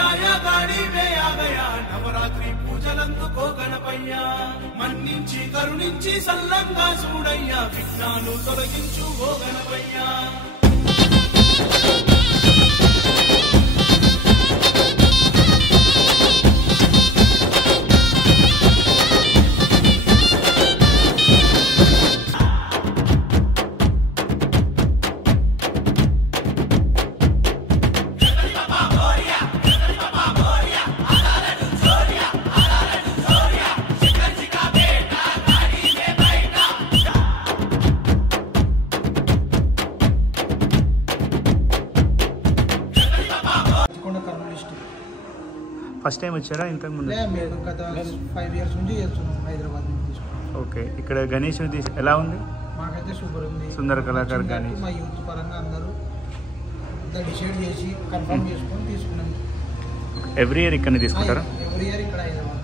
छाया गाड़ी में आ गया नवरात्रि పూజలందుకో గణపయ్య మన్నించి కరుణించి సల్లంగా చూడయ్యా విఘ్నాలు తొలగించు ఓ గణపయ్య ఫస్ట్ టైం వచ్చారా ఇంతకు ముందు? మేము గత 5 years నుంచి చేస్తున్నాం హైదరాబాద్ నుంచి. ఓకే, ఇక్కడ గణేశుడి ఎలా ఉంది? మాకైతే సూపర్ ఉంది. సుందర కళాకారు గణేష్ మా యూత్ పరంగా అందరూ డిసైడ్ చేసి కన్ఫర్మ్ చేసుకొని తీసుకున్నాం. ఎవ్రీ ఇయర్ ఇక్కడ తీసుకుంటారా? ఎవ్రీ ఇయర్ ఇక్కడ హైదరాబాద్